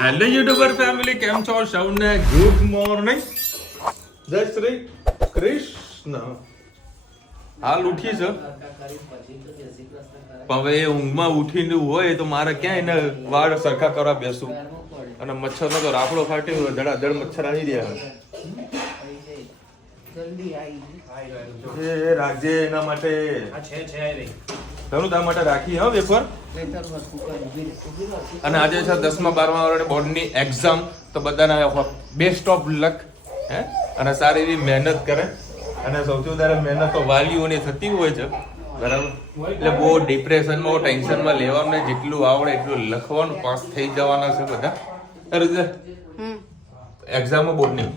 Hello YouTuber family, કેમ છો સૌને? ગુડ મોર્નિંગ, જય શ્રી કૃષ્ણ. હાલ ઉઠી છે પણ હવે એ ઊંઘમાં ઉઠીને હોય તો મારે ક્યાં એને વાળ સરખા કરવા બેસું, અને મચ્છરનો તો રાફડો ફાટ્યો, ધડાધડ મચ્છર આવી રહ્યા. એ રાજે એના માટે ઘણું તારા માટે રાખી હા વેફર. અને આજે છે 10મા 12મા વાળાની બોર્ડની એક્ઝામ, તો બધાના બેસ્ટ ઓફ લક. હે અને સારી એવી મહેનત કરે, અને સૌથી વધારે મહેનત તો વાલીઓની થતી હોય છે, બરાબર? એટલે બહુ ડિપ્રેશનમાં, બહુ ટેન્શનમાં લેવાનું નહીં, જેટલું આવડે એટલું લખવાનું, પાસ થઈ જવાના છે બધા. એક્ઝામ બોર્ડની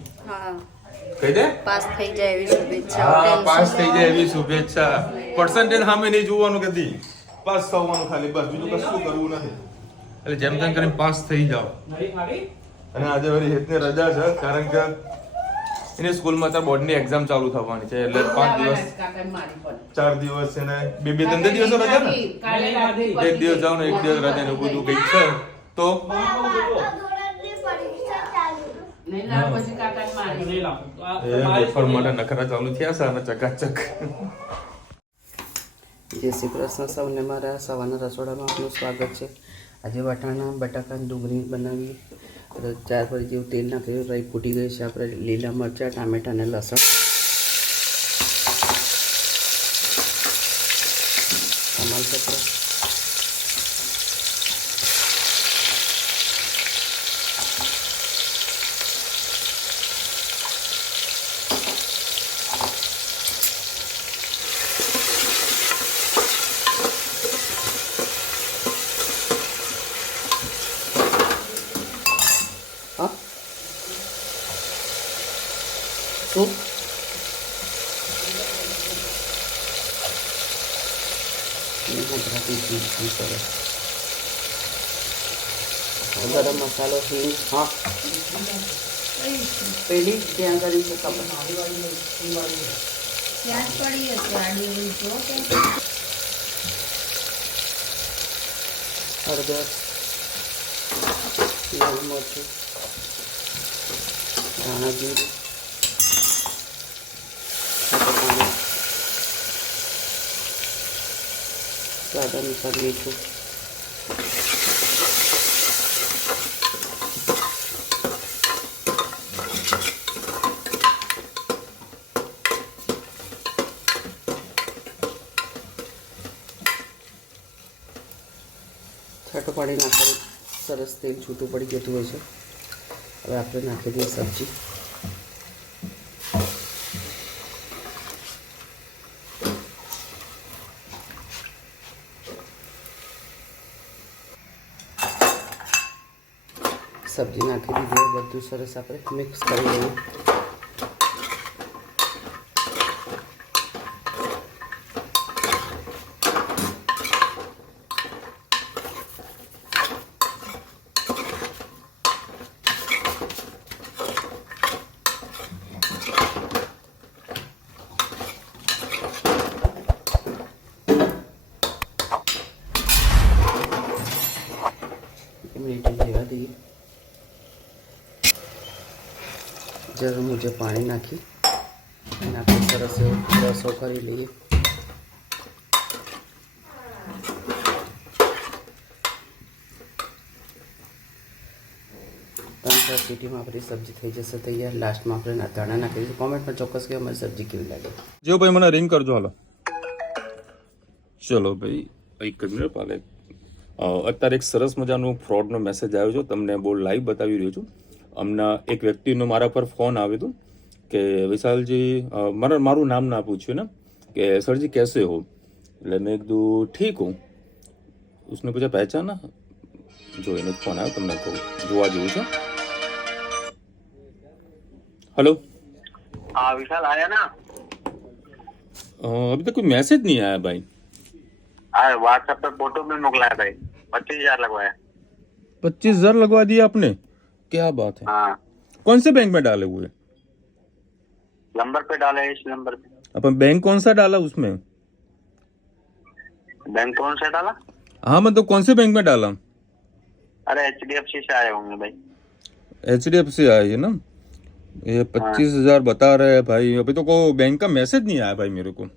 કહી દે પાસ થઈ જાય એવી શુભેચ્છા. હા, પાસ થઈ જાય એવી શુભેચ્છા. પર્સન્ટેજ સામે નહીં જોવાનું, કદી પાસ થવાનું ખાલી, બસ બીજું કશું કરવું નથી. એટલે જેમ તેમ કરીને પાસ થઈ જાઓ. અને આજે વળી હેતને રજા છે, કારણ કે એની સ્કૂલમાં અત્યારે બોર્ડની એક્ઝામ ચાલુ થવાની છે, એટલે 5 દિવસ 4 દિવસ છે ને 2-3 દિવસ રજા ને, એક દિવસ જાવ ને એક દિવસ રજા ને બધું કઈક છે. તો માટે નખરા ચાલુ થયા છે અને ચકાચક. જય શ્રી કૃષ્ણ સૌને. મારા સવારના રસોડામાં આપનું સ્વાગત છે. આજે વટાણા બટાકાની ડુંગળી બનાવી, ચાર પર જેવું તેલ નાખ્યું, રાઈ ફૂટી ગઈ છે. આપણે લીલા મરચાં, ટામેટા અને લસણ, તમાલપત્ર, શું ગરમ મસાલો, હિંગ. હા, પેલી ત્યાં કરી છે ખબર. હળદર, લાલ મરચું, ધાણા જીરું, સ્વાદ અનુસાર મીઠું. છાંટો પાડી નાખવાનું, સરસ તેલ છૂટું પડી જતું હોય છે. હવે આપણે નાખી દઈએ સબ્જી. સબ્જી નાખી દીધી, બધું સરસ આપણે મિક્સ કરી દઈએ. મિનિટ રહેવા દઈએ. જરૂર મુજબ પાણી નાખી અને આપણે સરસ એવો રસો કરી લઈએ. 3-4 સીટીમાં આપણી સબ્જી થઈ જશે તૈયાર. લાસ્ટમાં આપણે ધાણા નાખી દઈશું. કોમેન્ટમાં ચોક્કસ કે અમારી સબ્જી કેવી લાગે. જો ભાઈ મને રિંગ કરજો. હાલો ચલો ભાઈ, એક જ મિનિટ પાલે. અત્યારે એક સરસ મજાનો ફ્રોડનો મેસેજ આવ્યો છે, તમને બહુ લાઈવ બતાવી રહ્યો છું. હમણાં એક વ્યક્તિનો મારા પર ફોન આવ્યો હતો કે વિશાલજી, મારું નામ ના પૂછ્યું ને, કે સરજી कैसे हो. એટલે મેં કીધું ઠીક હું. उसने पूछा पहचाना. जो એને ફોન આવ્યો, તમને કહું, જોવા જેવું છે. हेलो, हाँ विशाल आया ना? अभी तक कोई मैसेज नहीं आया भाई. अरे व्हाट्सएप पे फोटो में मोकलाया भाई, 25,000 लगवाया. 25,000 लगवा दिया आपने? क्या बात है. हाँ, कौन से बैंक में डाले हुए? नंबर पे डाले, इस नंबर पे. अपन बैंक कौन सा डाला उसमें? बैंक कौन सा डाला? हाँ मतलब कौन से बैंक में डाला? अरे HDFC से आए होंगे भाई। HDFC आई है ना? ये 25,000 बता रहे हैं भाई। अभी तो कोई बैंक का मैसेज नहीं आया भाई मेरे को।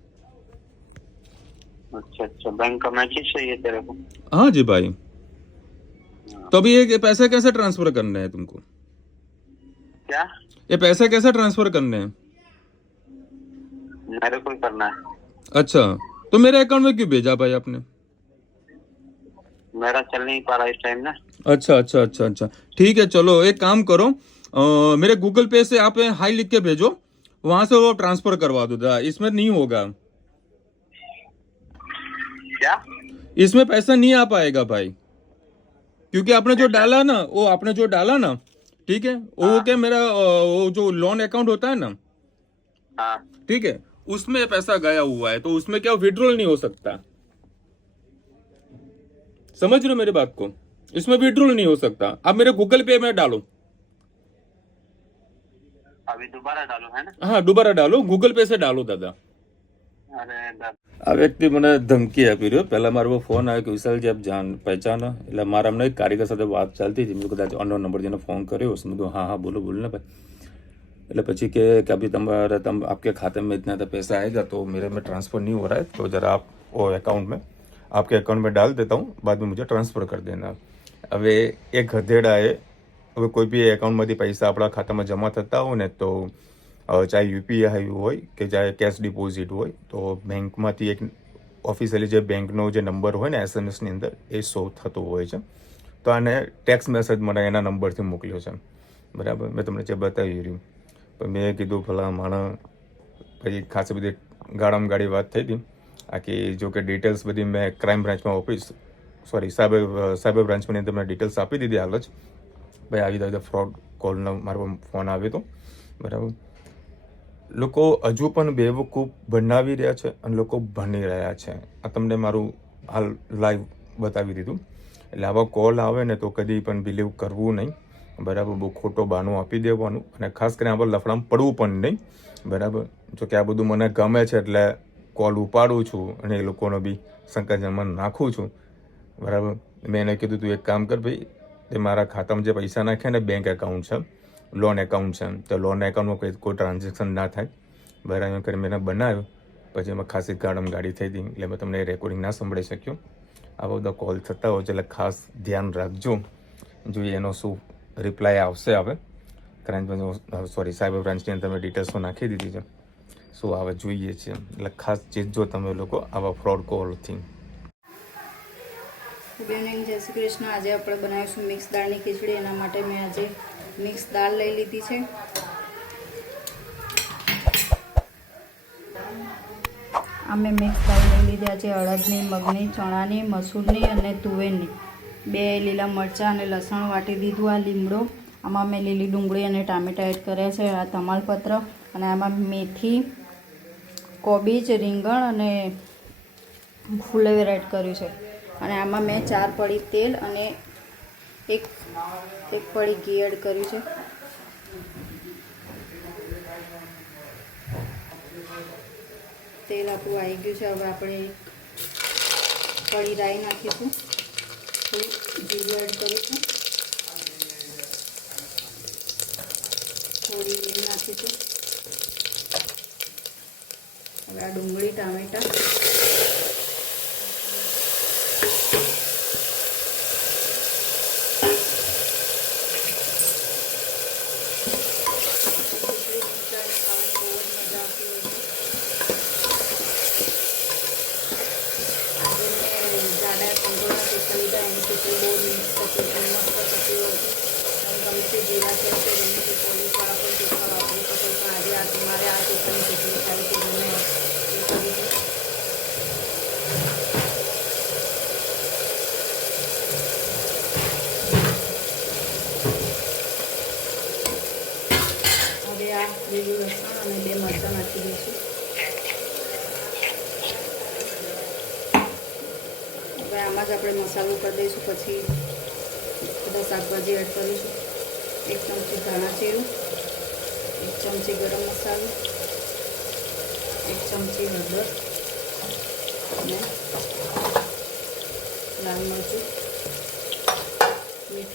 अच्छा, बैंक का मैसेज चाहिए तेरे को? हाँ जी भाई। तो अभी ये पैसे कैसे ट्रांसफर करने हैं तुमको? क्या? ये पैसे कैसे ट्रांसफर करने हैं? मेरे को ही करना है। अच्छा, तो मेरे अकाउंट में क्यों भेजा भाई आपने? मेरा चल नहीं पा रहा इस टाइम ना। अच्छा, ठीक है, चलो एक काम करो, मेरे गूगल पे से आप हाई लिख के भेजो, वहां से वो ट्रांसफर करवा दो। इसमें नहीं होगा, क्या? इसमें पैसा नहीं आ पाएगा भाई, क्योंकि आपने जो डाला ना, ठीक है, वो क्या मेरा वो जो लोन अकाउंट होता है ना, हाँ। ठीक है, उसमें पैसा गया हुआ है, तो उसमें क्या विड्रॉल नहीं हो सकता। समझ रहे हो मेरी बात को? इसमें विड्रॉल नहीं हो सकता। आप मेरे गूगल पे में डालो। अभी दोबारा डालो है ना? हाँ, दोबारा डालो, गूगल पे से डालो दादा। अरे આ વ્યક્તિ મને ધમકી આપી રહ્યો. પહેલા મારો ફોન આવ્યો કે વિશાલજી આપ પહેચાનો, એટલે મારા હમણાં એક કારીગર સાથે વાત ચાલતી હતી. મેં કદાચ અનનોન નંબર જેને ફોન કર્યો હશે. મેં કીધું हाँ बोलो ने भाई. એટલે પછી કે अभी आपके खाते में इतना पैसा आएगा तो मेरे में ट्रांसफर नहीं हो रहा है, तो जरा आप वो अकाउंट में आपके अकाउंट में डाल देता हूँ, बाद में मुझे ट्रांसफर कर देना. હવે એ ગધેડાએ હવે કોઈ બી એકાઉન્ટમાંથી પૈસા આપણા ખાતામાં જમા થતા હોય ને, તો ચાહે યુપીઆઈ હોય કે ચાહે કેશ ડિપોઝિટ હોય, તો બેંકમાંથી એક ઓફિશિયલી જે બેંકનો જે નંબર હોય ને એસએમએસની અંદર એ શો થતો હોય છે. તો આને ટેક્સ્ટ મેસેજ મને એના નંબરથી મોકલ્યો છે, બરાબર. મેં તમને જે બતાવી રહ્યું, પણ મેં કીધું ભલા માણસ, પછી ખાસી બધી ગાળામાં ગાડી વાત થઈ હતી. આખી જો કે ડિટેલ્સ બધી મેં ક્રાઇમ બ્રાન્ચમાં સાયબર બ્રાન્ચની અંદર મેં ડિટેલ્સ આપી દીધી હાલ જ. ભાઈ આવી રીતે ફ્રોડ કોલનો મારો ફોન આવ્યો હતો, બરાબર. લોકો હજુ પણ બેવકૂફ બનાવી રહ્યા છે અને લોકો ભણી રહ્યા છે. આ તમને મારું હાલ લાઈવ બતાવી દીધું. એટલે આવા કોલ આવે ને તો કદી પણ બિલીવ કરવું નહીં, બરાબર. બહુ ખોટો બહાનું આપી દેવાનું, અને ખાસ કરીને આવા લફડામાં પડવું પણ નહીં, બરાબર. જો કે આ બધું મને ગમે છે એટલે કોલ ઉપાડું છું અને એ લોકોનો બી સંકટમાં નાખું છું, બરાબર. મેં એને કીધું તું એક કામ કર ભાઈ, તે મારા ખાતામાં જે પૈસા નાખ્યા ને, બેંક એકાઉન્ટ છે, લોન એકાઉન્ટ છે, તો લોન એકાઉન્ટમાં કોઈ ટ્રાન્ઝેક્શન ના થાય, બરાબર. કરી મેં બનાવ્યો, પછી એમાં ખાસી ગાડી થઈ હતી, એટલે મેં તમને એ રેકોર્ડિંગ ના સંભળાઈ શક્યો. આવા બધા કોલ થતા હોય છે, એટલે ખાસ ધ્યાન રાખજો. જોઈએ એનો શું રિપ્લાય આવશે. હવે સાયબર બ્રાન્ચની અંદર મેં ડિટેલ્સો નાખી દીધી છે, શું આવે જોઈએ છે. એટલે ખાસ ચીજો તમે લોકો આવા ફ્રોડ કોલથી. ગુડ ઇવનિંગ, જય શ્રી કૃષ્ણ. આજે આપણે બનાવીશું મિક્સ દાળની ખીચડી. એના માટે મેં આજે મિક્સ દાળ લઈ લીધી છે. આ મેં મિક્સ દાળ લઈ લીધી છે, અડદની, મગની, ચણાની, મસૂરની અને તુવેરની. 2 લીલા મરચાં અને લસણ વાટી દીધું. આ લીમડો, આમાં મેં લીલી ડુંગળી અને ટામેટાં એડ કર્યા છે. આ તમાલપત્ર, અને આમાં મેથી, કોબીજ, રીંગણ અને ફુલેવર એડ કર્યું છે. અને આમાં મેં 4 પડી તેલ અને એક પડી ઘી એડ કર્યું છે. તેલ આપણું આવી ગયું છે. હવે આપણે પડી રાઈ નાખીશું, થોડી જીરું એડ કરીશું, થોડી હિંગ નાખીશું. હવે આ ડુંગળી, ટામેટાં, જીરા છે, ગમે તે પોલીસવાળા પણ તીખા વાપરી શકો, પણ આજે આ તમારે આ તીખાની ચટણી ખાવી છે, ગમે એ કરી છે. હવે આ લીલું લસણ અને 2 મરચાં નાખી દઈશું. હવે આમાં જ આપણે મસાલો કરી દઈશું. પછી બધા શાકભાજી એડ કરીશું. 1 ચમચી ધાણા જીરું, 1 ચમચી ગરમ મસાલો, 1 ચમચી હળદર અને લાલ મરચું, મીઠું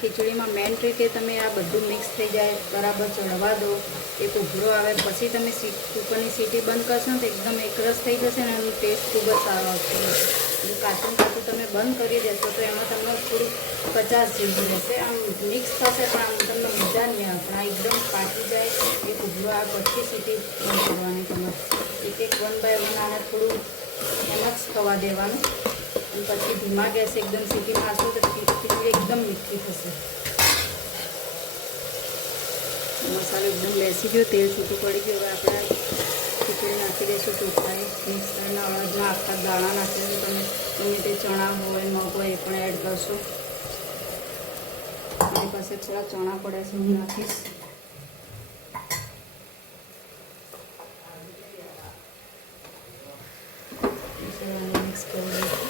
ખીચડીમાં મેન ટ્રીક એ તમે આ બધું મિક્સ થઈ જાય બરાબર ચડવા દો, એક ઉભરો આવે પછી તમે કુકરની સીટી બંધ કરશો ને તો એકદમ એકરસ થઈ જશે ને એનો ટેસ્ટ ખૂબ જ સારો આવશે. જો કાચું કાચું તમે બંધ કરી દેશો તો એમાં તમને થોડું કચાશ જેવું રહેશે, આમ મિક્સ થશે પણ આમ તમને મજા નહીં આવે. પણ આ એકદમ પાકી જાય, એક ઉભરો આવે પછી સીટી બંધ કરવાની. તમારે એક 1 બાય 1 આને થોડું એમ જ થવા દેવાનું અને પછી ધીમા ગેસે એકદમ સીટી મારશો તો ખીચડી એકદમ મીઠી થશે. મસાલો એકદમ બેસી ગયો, તેલ છૂટું પડી ગયું. હવે આપણે ખીચડી નાખી દઈશું ચોખાઈ મિક્સ કરીને. અડદના આખા દાણા નાખી દઈશું. તમે ગમે તે ચણા હોય મગ હોય એ પણ એડ કરશો. મારી પાસે થોડા ચણા પડ્યા છે, હું નાખીશ. મિક્સ કરી દઈશું.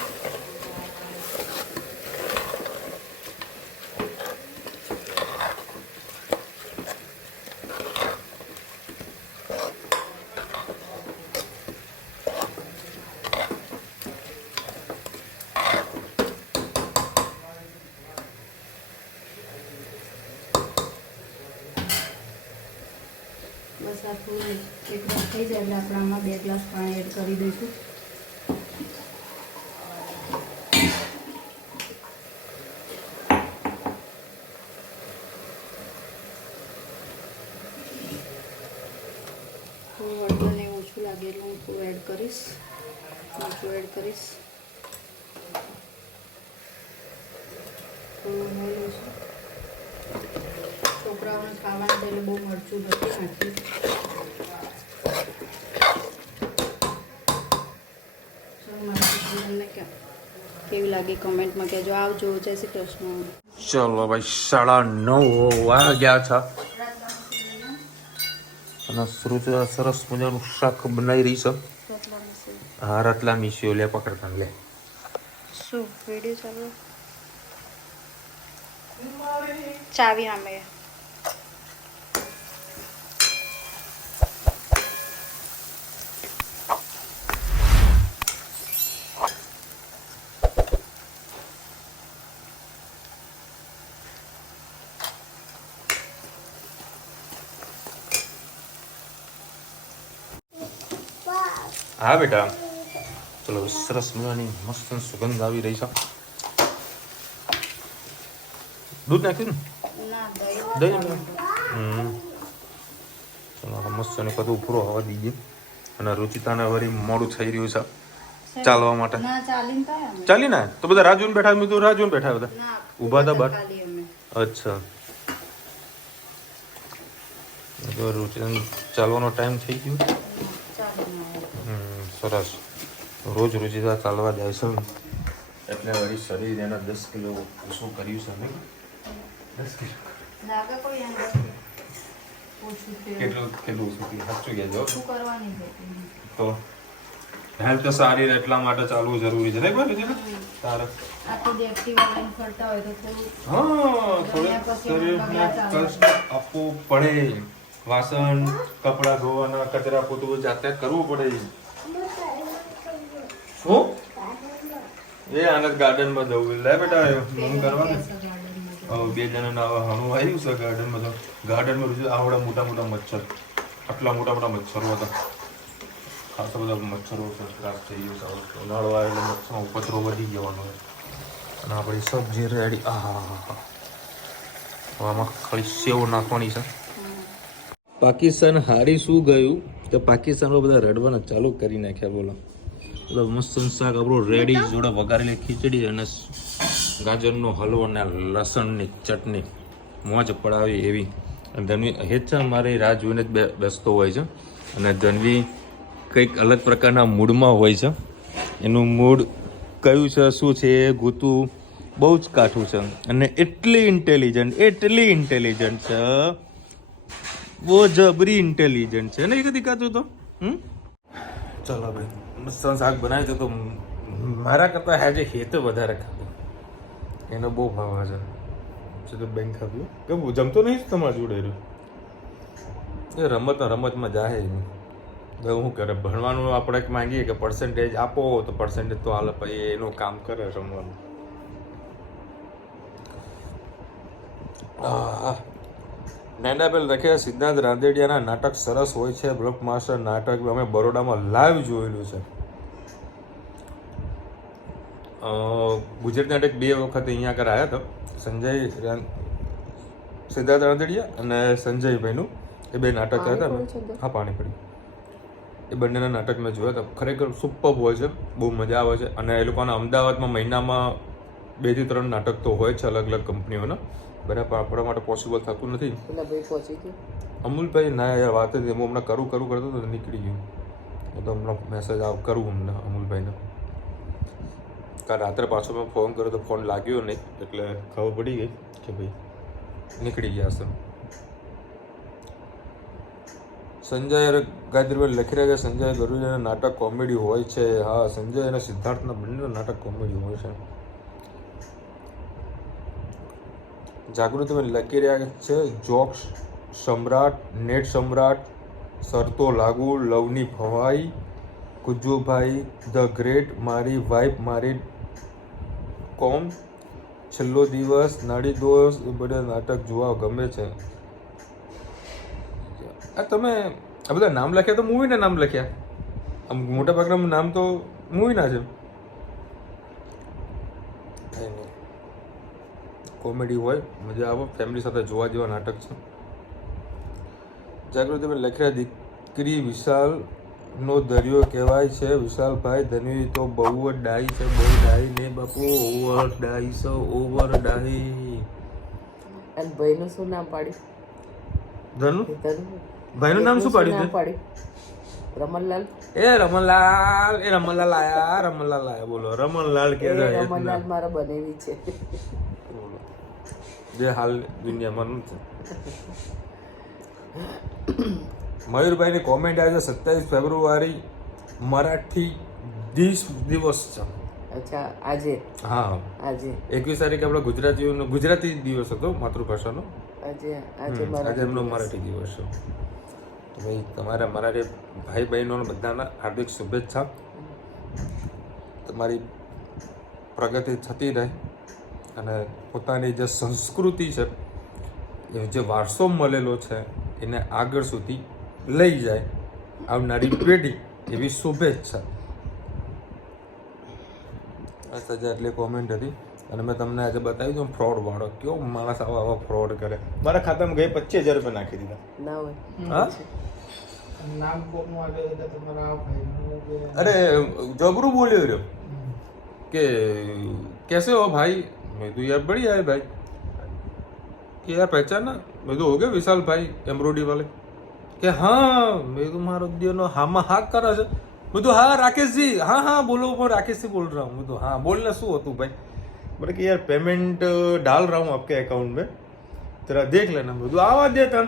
બસ આ થોડું એક રસ થઈ જાય એટલે આપણે આમાં 2 ગ્લાસ પાણી એડ કરી દઈશું. થોડું હળદરને ઓછું લાગે એટલે હું થોડું એડ કરીશ, મરચું એડ કરીશ. થોડું મોલ ઓછું. છોકરાઓને ખાવાનું છે એટલે બહુ મરચું નથી નાખ્યું. ચલો મારી ખીચડી તમને કેવી લાગી કમેન્ટમાં કહેજો. આવજો, જય શ્રી કૃષ્ણ. ચલો ભાઈ 9:30 વાગ્યા છે અને શ્રુતિ સરસ મજાનું શાક બનાવી રહી છે. હા, રતલા મીસ્યો લે પકડતા લે. શું વિડીયો ચાલુ? ચાવી આમે હા બેટા, ચલો સરસ મજાની મસ્ત સુગંધ આવી રહી છે. દૂધ નાખ્યું ને? ના દહીં ચલો મસ્ત ને બધું પૂરો હવા દઈએ. અને રુચિતાને વળી મોડું થઈ રહ્યું છે ચાલવા માટે. ના ચાલીને થાય અમે. ચાલી ને તો બધા રાહ જોઈને બેઠા. મેં તો રાહ જોઈને બેઠા બધા ના ઊભા હતા બહાર. ખાલી અમે. અચ્છા, તો રુચિતાને ચાલવાનો ટાઈમ થઈ ગયો. ચાલીને સરસ. રોજ રુચિતા ચાલવા જાય છે એટલે વળી શરીર એના 10 કિલો ઓછું કર્યું છે નહીં? 10 કિલો લાગે કોઈ એમ ઓછું છે. કેટલું ઓછું કર્યું? સાચું કહેજો. શું કરવાની છે તો હેલ્થ સારી રહે એટલા માટે ચાલવું જરૂરી છે નહીં ભાઈ રુચિતા? તારે આખો દી એક્ટિવ લઈને ફરતા હોય તો થોડું હા, થોડુંક શરીરને કષ્ટ આપવું પડે. વાસણ કપડાં ધોવાના, કચરા પોતું જાતે કરવું પડે. શું એ આનંદ ગાર્ડનમાં જવું લે બેટા, મમ્મી કરવાનું. બે જણાના હણું આવ્યું છે ગાર્ડનમાં. તો ગાર્ડનમાં આવડા મોટા મોટા મચ્છર, આટલા મોટા મોટા મચ્છરો હતા. ખાસા બધા મચ્છરો ત્રાસ થઈ ગયો છે. ઉનાળો આવે એટલે મચ્છરનો ઉપદ્રવ વધી જવાનો હોય. અને આપણી સબ્જી રેડી. આમાં ખાલી સેવ નાખવાની છે. પાકિસ્તાન હારી શું ગયું કે પાકિસ્તાનમાં બધા રડવાના ચાલુ કરી નાખ્યા. બોલો એટલે મસ્ત શાક આપણું રેડી, જોડે વઘારેલી ખીચડી અને ગાજરનો હલવો અને લસણની ચટણી મોજ પડાવી એવી. અને ધનવી હેચા મારી રાહ જોઈને જ બેસતો હોય છે. અને ધનવી કંઈક અલગ પ્રકારના મૂડમાં હોય છે. એનું મૂડ કયું છે, શું છે એ ગોતું બહુ જ કાઠું છે. અને એટલી ઇન્ટેલિજન્ટ છે, બહુ જબરી ઇન્ટેલિજન્ટ છે ને. એ કદી કાતું તો ચાલો ભાઈ મસ્ત શાક બનાવી તો મારા કરતા આજે હેત વધારે ખાધું. એનો બહુ ભાવ છે તો બેંક ખાધું કે જમતો નહીં તમારા જોડે રહ્યું. એ રમતમાં જાહે નહીં. શું કરે ભણવાનું આપણે માંગીએ કે પર્સન્ટેજ આપો તો પર્સન્ટેજ તો હાલ પછી એનું કામ કરે રમવાનું. નૈનાબેન લખે સિદ્ધાર્થ રાંદેડિયાના નાટક સરસ હોય છે. બ્લોકમાસ્ટર નાટક અમે બરોડામાં લાઈવ જોયેલું છે. ગુજરાતી નાટક 2 વખત અહીંયા આગળ આવ્યા હતા. સિદ્ધાર્થ રાંદેડિયા અને સંજયભાઈનું એ 2 નાટક હતા. હા, પાણીપડી. એ બંનેના નાટક મેં જોયા હતા. ખરેખર સુપર હોય છે, બહુ મજા આવે છે. અને એ લોકોના અમદાવાદમાં મહિનામાં 2 થી 3 નાટક તો હોય છે અલગ અલગ કંપનીઓના. બરાબર, આપણા માટે પોસિબલ થતું નથી. અમૂલભાઈ ના યાર વાત જ હું હમણાં કરું કરતો તો નીકળી ગયું. હું તો હમણાં મેસેજ કરું હમણાં અમૂલભાઈને. કારણ રાત્રે પાછો મેં ફોન કર્યો તો ફોન લાગ્યો નહીં, એટલે ખબર પડી ગઈ કે ભાઈ નીકળી ગયા છે. સંજય ગાયત્રીભાઈ લખી રહ્યા છે સંજય ગરુડિયાના નાટક કોમેડી હોય છે. હા, સંજય અને સિદ્ધાર્થના બંનેના નાટક કોમેડી હોય છે. જાગૃતિભાઈ લખી રહ્યા છે જોક્સ સમ્રાટ, નેટ સમ્રાટ, શરતો લાગુ, લવની ભવાઈ, કુજુભાઈ ધ ગ્રેટ, મારી વાઇફ, મારી કોમ, છેલ્લો દિવસ, નાડી દોષ, એ બધા નાટક જોવા ગમે છે. તમે આ બધા નામ લખ્યા તો મૂવીના નામ લખ્યા. આમ મોટા ભાગના નામ તો મૂવીના છે. કોમેડી હોય, મજા આવે, ફેમિલી સાથે જોવા જેવા નાટક છે. જાગૃતિભાઈ લખ્યા દીકરી વિશાલનો દરિયો કહેવાય છે. વિશાલભાઈ ધનવી તો બહુ જ ડાઈ છે, બહુ ડાઈ ને બાપુ, ઓવર ડાઈ છે, ઓવર ડાઈ. અને ભાઈનું શું નામ પાડ્યું? ધનુ ભાઈનું નામ શું પાડ્યું? રમણલાલ. રમણલાલ આયા બોલો. રમણલાલ કે રમણલાલ મારા બનેવી છે. બોલો જે હાલ દુનિયામાં નથી. મયુરભાઈની કોમેન્ટ આવે છે 27 ફેબ્રુઆરી મરાઠી દિવસ છે. અચ્છા, આજે? હા, આજે 21 તારીખે આપણો ગુજરાતી દિવસ હતો, માતૃભાષાનો. આજે એમનો મરાઠી દિવસ છે. તો ભાઈ તમારા મરાઠી ભાઈ બહેનો બધાના હાર્દિક શુભેચ્છા. તમારી પ્રગતિ થતી રહે અને પોતાની જે સંસ્કૃતિ છે, જે વારસો મળેલો છે, એને આગળ સુધી લઈ જાય આવનારી પેઢી, એવી શુભેચ્છા. એટલી કોમેન્ટ હતી. અને મેં તમને આજે બતાવી દઉં ફ્રોડ વાળો કેવો માણસ આવા ફ્રોડ કરે. મારા ખાતામાં ગઈ 25,000 રૂપિયા નાખી દીધા. ના હોય. હા, અરે જબરું બોલ્યો રહ્યો કે कैसे हो भाई? मैं तो यार बढ़िया है भाई. कि यार पहचाना? मैं तो हो गया विशाल भाई एम्ब्रॉयडरी वाले. कि हाँ, मैं तो मारो दियो हामा हाथ करा છે. मैं तो हाँ राकेश जी, हाँ हाँ बोलो, मैं राकेश से बोल रहा हूँ. मैं तो हाँ बोलना શું હતું भाई? बोले कि यार पेमेंट डाल रहा हूँ आपके अकाउंट में, तेरा देख लेना. मैं तो आवा देता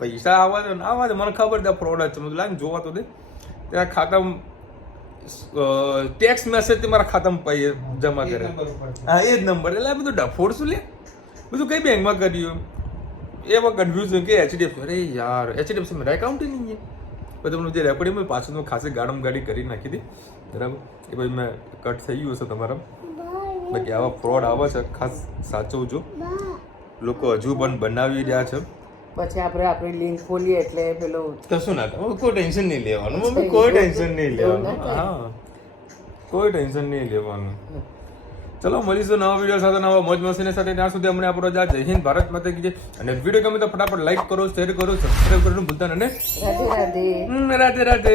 પૈસા આવા દે મને ખબર છે ફ્રોડ જ છે. મેં લાઈન જોવા તો દે. ત્યાં ખાતામાં ટેક્સ મેસેજ મારા ખાતામાં પૈસા જમા કરે. હા, એ જ નંબર. એટલે બધું ડફોડ શું લે, બધું કઈ બેંકમાં કર્યું એમાં કન્ફ્યુઝન કે HDFC. અરે યાર, HDFC મેરા એકાઉન્ટ નહીં છે. બધું જે રેકોર્ડિંગ મેં પાછું ખાસી ગાડી કરી નાખી હતી. બરાબર, એ ભાઈ મેં કટ થઈ ગયું હશે તમારા. બાકી આવા ફ્રોડ આવે છે, ખાસ સાચવજો. લોકો હજુ પણ બનાવી રહ્યા છે. પછી આપણે આપણી લિંક ખોલીએ એટલે પેલું કશું ના થાય. કોઈ ટેન્શન નહીં લેવાનું. કોઈ ટેન્શન નહીં લેવાનું. હા, કોઈ ટેન્શન નહીં લેવાનું. ચલો મળીશું નવા વિડીયો સાથે, નવા મોજ મસ્તીની સાથે. ત્યાં સુધી અમને આપણો જય હિન્દ, ભારત માતા કી જય. અને વિડીયો ગમે તો ફટાફટ લાઈક કરો, શેર કરો, સબસ્ક્રાઈબ કરવાનું ભૂલતા નહીં. રાધે રાધે. રાધે રાધે.